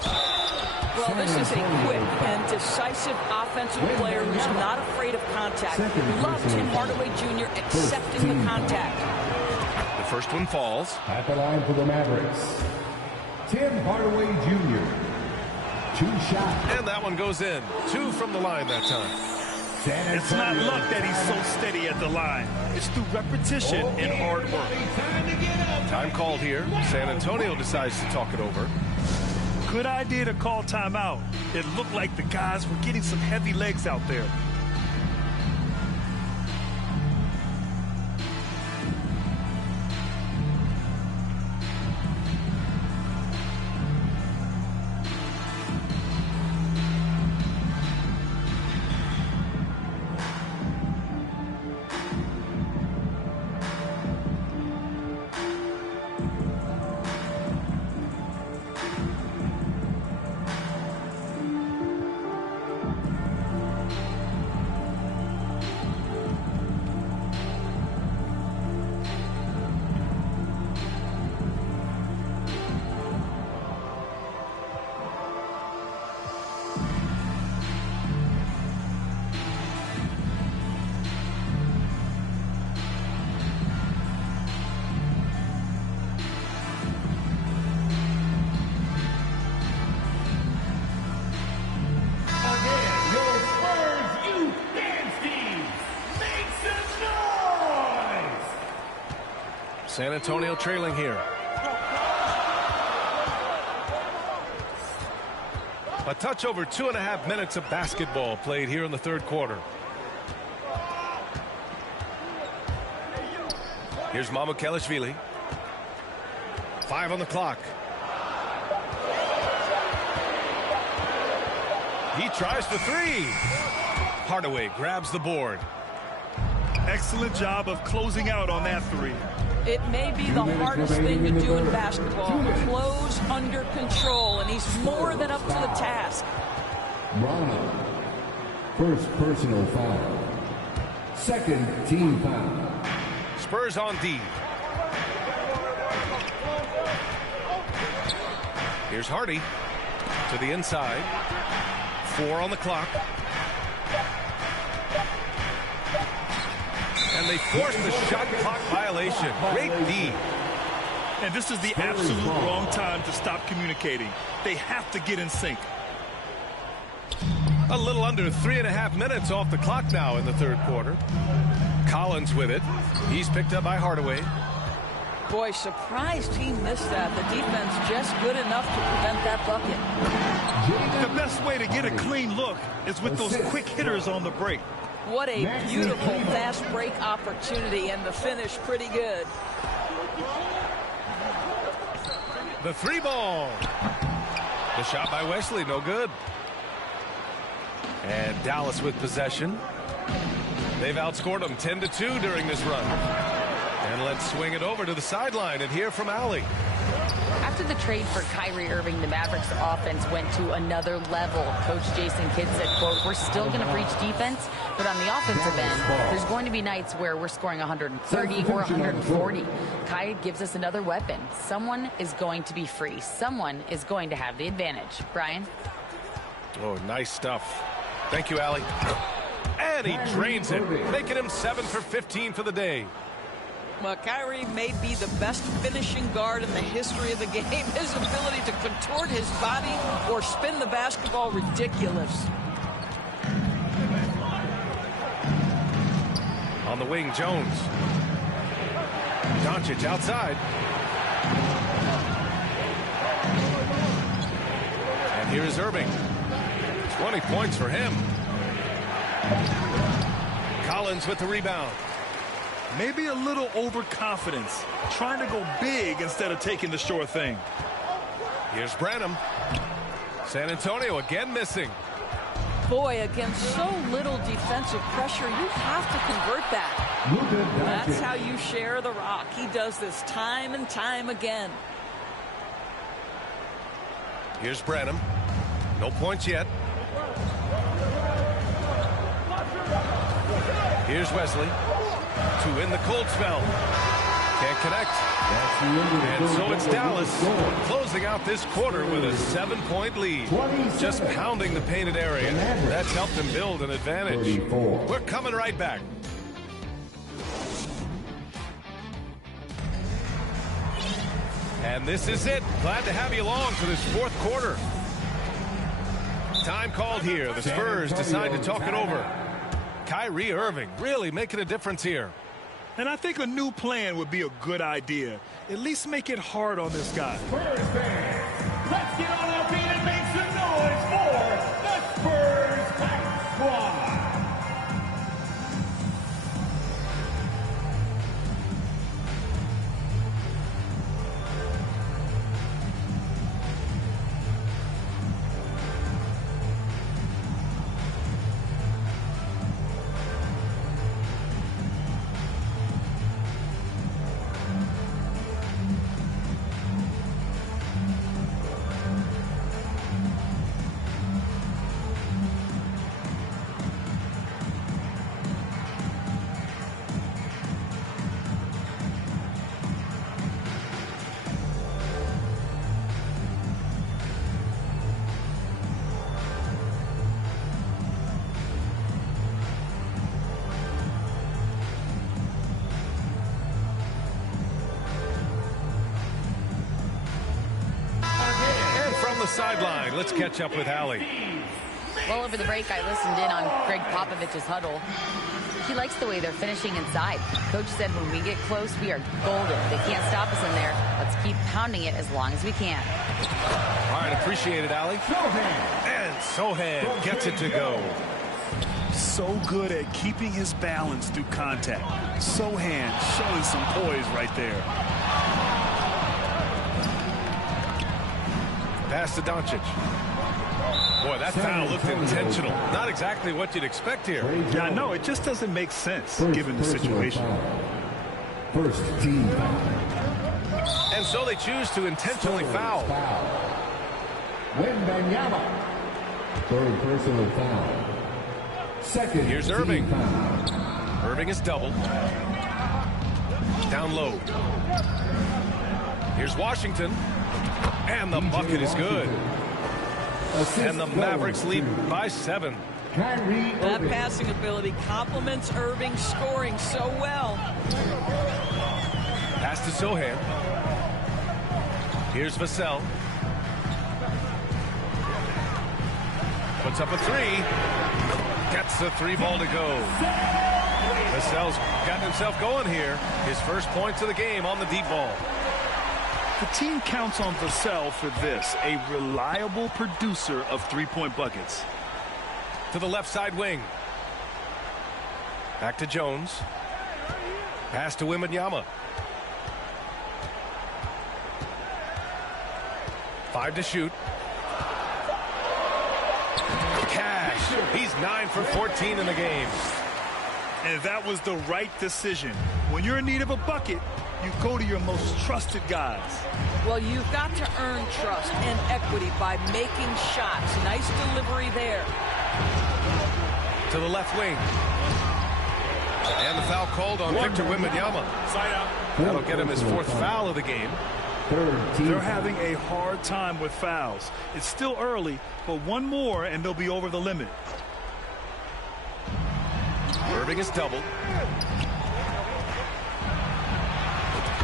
Well, this is a quick and decisive offensive player who's not afraid of contact. Love Tim Hardaway Jr. accepting the contact. The first one falls. At the line for the Mavericks, Tim Hardaway Jr. 2 shots. And that one goes in. 2 from the line that time. It's not luck that he's so steady at the line. It's through repetition and hard work. Time called here. San Antonio decides to talk it over. Good idea to call timeout. It looked like the guys were getting some heavy legs out there. San Antonio trailing here. A touch over 2.5 minutes of basketball played here in the third quarter. Here's Mamukelashvili. 5 on the clock. He tries for 3. Hardaway grabs the board. Excellent job of closing out on that 3. It may be the hardest thing to do in basketball. Close under control, and he's more than up to the task. Brown. First personal foul. Second team foul. Spurs on D. Here's Hardy to the inside. 4 on the clock. And they force the shot clock violation. Great D. And this is the absolute wrong time to stop communicating. They have to get in sync. A little under 3.5 minutes off the clock now in the third quarter. Collins with it. He's picked up by Hardaway. Boy, surprised he missed that. The defense just good enough to prevent that bucket. The best way to get a clean look is with those quick hitters on the break. What a beautiful fast break opportunity, and the finish pretty good. The 3 ball. The shot by Wesley, no good. And Dallas with possession. They've outscored them 10-2 during this run. And let's swing it over to the sideline and hear from Allie. After the trade for Kyrie Irving, the Mavericks offense went to another level. Coach Jason Kidd said, quote, "We're still going to preach defense, but on the offensive end, there's going to be nights where we're scoring 130 or 140. Kai gives us another weapon. Someone is going to be free. Someone is going to have the advantage." Brian? Oh, nice stuff. Thank you, Allie. And he drains it, making him 7 for 15 for the day. Well, Kyrie may be the best finishing guard in the history of the game. His ability to contort his body or spin the basketball, ridiculous. On the wing, Jones. Doncic outside. And here's Irving. 20 points for him. Collins with the rebound. Maybe a little overconfidence, trying to go big instead of taking the sure thing. Here's Branham. San Antonio again missing. Boy, against so little defensive pressure, you have to convert that. That's how you share the rock. He does this time and time again. Here's Branham. No points yet. Here's Wesley. To end the cold spell. Can't connect. And so it's Dallas closing out this quarter with a 7-point lead. Just pounding the painted area. That's helped them build an advantage. We're coming right back. And this is it. Glad to have you along for this fourth quarter. Time called here. The Spurs decide to talk it over. Kyrie Irving really making a difference here. And I think a new plan would be a good idea. At least make it hard on this guy. Spurs fans, let's get on our feet and make some noise for the Spurs Tac Squad. Sideline. Let's catch up with Allie. Well, over the break, I listened in on Greg Popovich's huddle. He likes the way they're finishing inside. Coach said when we get close, we are golden. They can't stop us in there. Let's keep pounding it as long as we can. All right, appreciate it, Allie. And Sohan gets it to go. So good at keeping his balance through contact. Sohan showing some poise right there. Pass to Doncic. Boy, that foul looked intentional. Not exactly what you'd expect here. Yeah, no, it just doesn't make sense given the situation. First team foul. And so they choose to intentionally foul. Wembanyama. Third personal foul. Second. Here's Irving. Irving is doubled. Down low. Here's Washington. And the bucket is good. And the Mavericks lead by 7. That passing ability complements Irving scoring so well. Pass to Sohan. Here's Vassell. Puts up a 3. Gets the 3 ball to go. Vassell's gotten himself going here. His first points of the game on the deep ball. The team counts on Vassell for this, a reliable producer of 3-point buckets. To the left side wing. Back to Jones. Pass to Wembanyama. 5 to shoot. Cash. He's 9 for 14 in the game. And that was the right decision. When you're in need of a bucket, you go to your most trusted guys. Well, you've got to earn trust and equity by making shots. Nice delivery there. To the left wing. And the foul called on Victor Wembanyama. That'll get him his 4th foul of the game. They're having a hard time with fouls. It's still early, but one more and they'll be over the limit. Irving is doubled.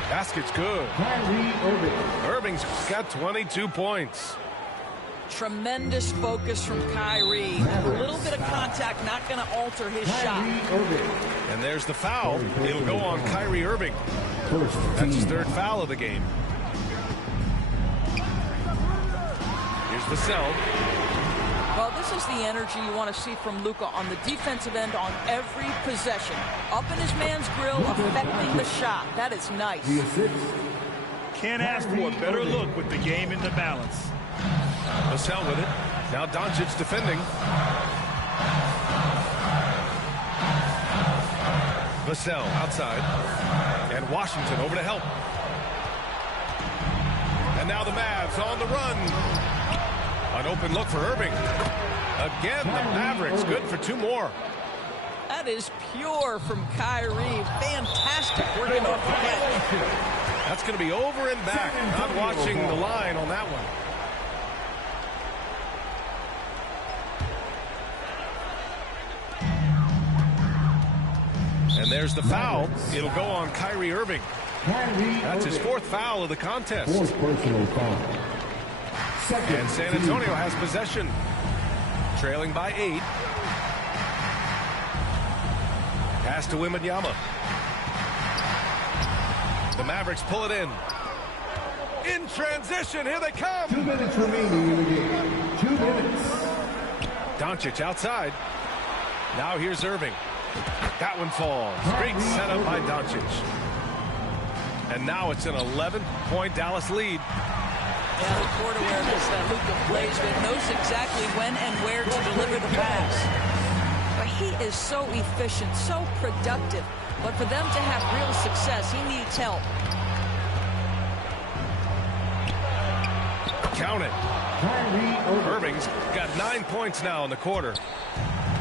Basket's good. Irving's got 22 points. Tremendous focus from Kyrie. A little bit of contact not going to alter his shot. And there's the foul. It'll go on Kyrie Irving. That's his 3rd foul of the game. Here's Vassell. Well, this is the energy you want to see from Luka on the defensive end on every possession. Up in his man's grill, affecting the shot. That is nice. Can't ask for a better look with the game in the balance. Vassell with it. Now Doncic defending. Vassell outside. And Washington over to help. And now the Mavs on the run. An open look for Irving. Again, the Mavericks good for 2 more. That is pure from Kyrie. Fantastic working off the catch. That's going to be over and back. Not watching the line on that one. And there's the foul. It'll go on Kyrie Irving. That's his fourth foul of the contest. Fourth personal foul. And San Antonio has possession. Trailing by 8. Pass to Wembanyama. The Mavericks pull it in. In transition, here they come. 2 minutes remaining in the game. 2 minutes. Doncic outside. Now here's Irving. That one falls. Great setup by Doncic. And now it's an 11-point Dallas lead. Yeah, the court awareness that Luka plays with, knows exactly when and where to deliver the pass. But he is so efficient, so productive. But for them to have real success, he needs help. Count it. Irving's got 9 points now in the quarter.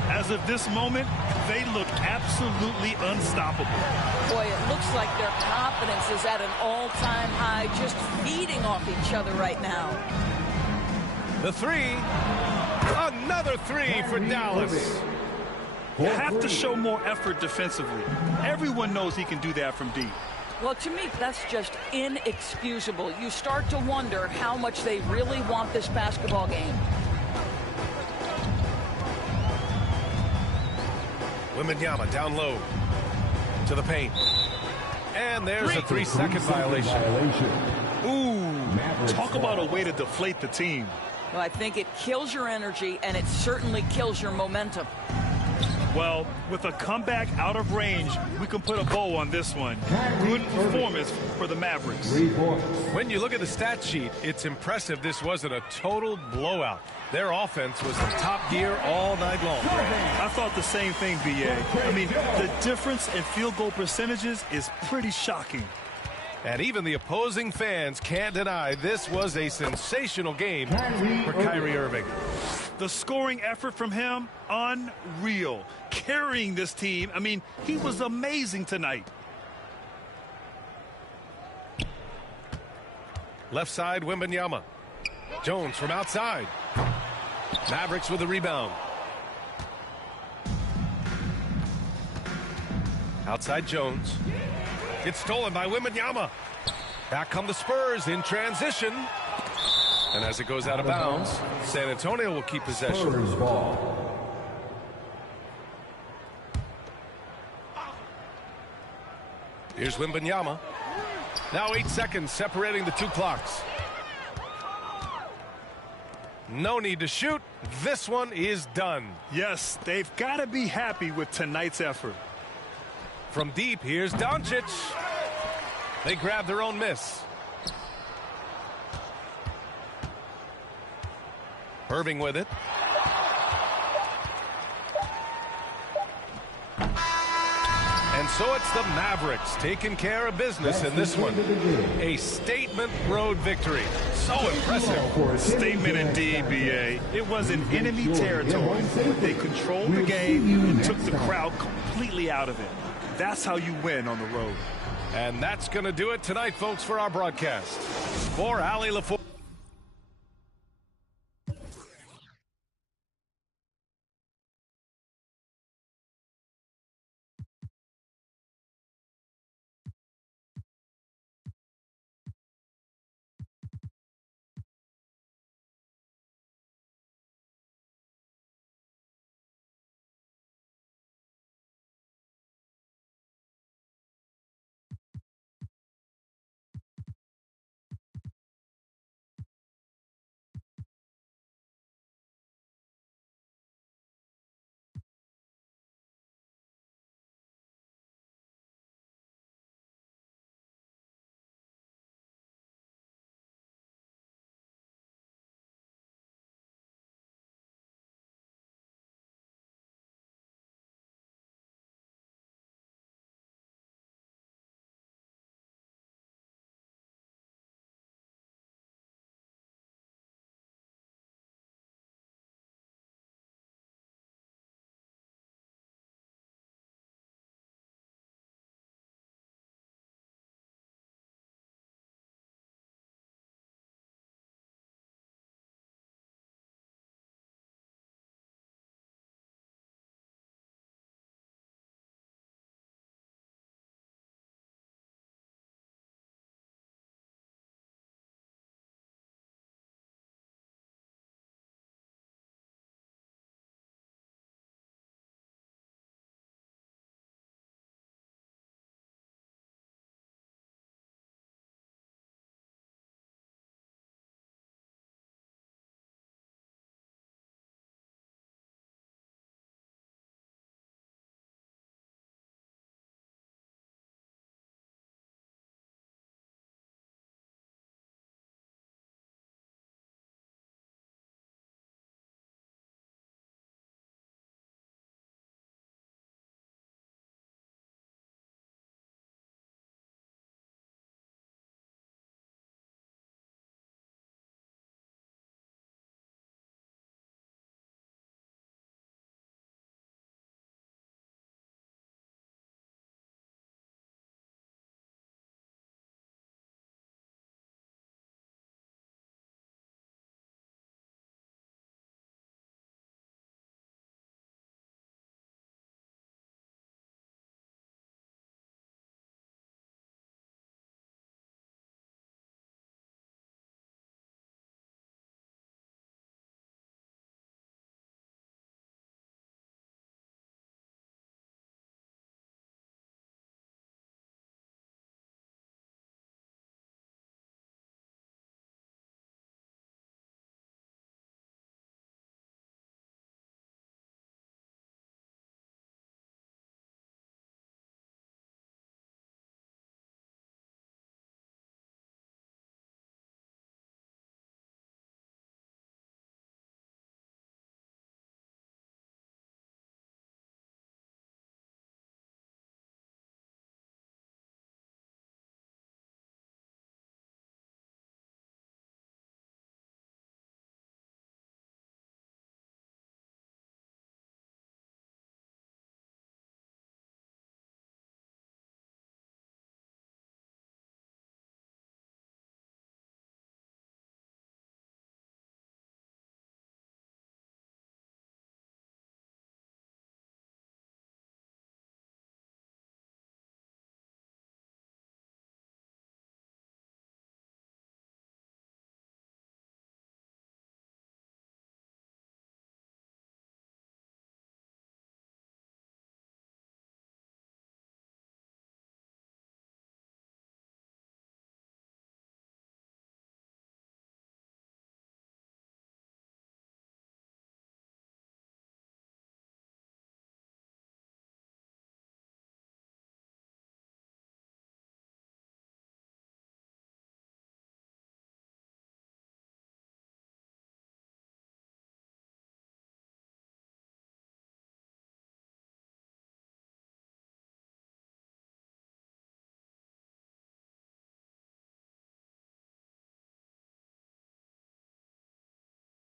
As of this moment, they look absolutely unstoppable. Boy, it looks like their confidence is at an all-time high, just feeding off each other right now. The three. Another three for Dallas. You have to show more effort defensively. Everyone knows he can do that from deep. Well, to me, that's just inexcusable. You start to wonder how much they really want this basketball game. Wembanyama down low to the paint. And there's a 3-second violation. Ooh, talk about a way to deflate the team. Well, I think it kills your energy, and it certainly kills your momentum. Well, with a comeback out of range, we can put a bow on this one. Good performance for the Mavericks. When you look at the stat sheet, it's impressive this wasn't a total blowout. Their offense was in top gear all night long. I thought the same thing, B.A. I mean, the difference in field goal percentages is pretty shocking. And even the opposing fans can't deny this was a sensational game for Kyrie Irving. The scoring effort from him, unreal. Carrying this team, I mean, he was amazing tonight. Left side, Wembanyama. Jones from outside. Mavericks with the rebound. Outside Jones. It's stolen by Wembanyama. Back come the Spurs in transition. And as it goes out of bounds, San Antonio will keep possession. Here's Wembanyama. Now 8 seconds separating the two clocks. No need to shoot. This one is done. Yes, they've got to be happy with tonight's effort. From deep, here's Doncic. They grab their own miss. Irving with it. And so it's the Mavericks taking care of business in this one. A statement road victory. So impressive. Statement indeed, B.A. It was in enemy territory. They controlled the game and took the crowd completely out of it. That's how you win on the road. And that's going to do it tonight, folks, for our broadcast. For Allie LaForge.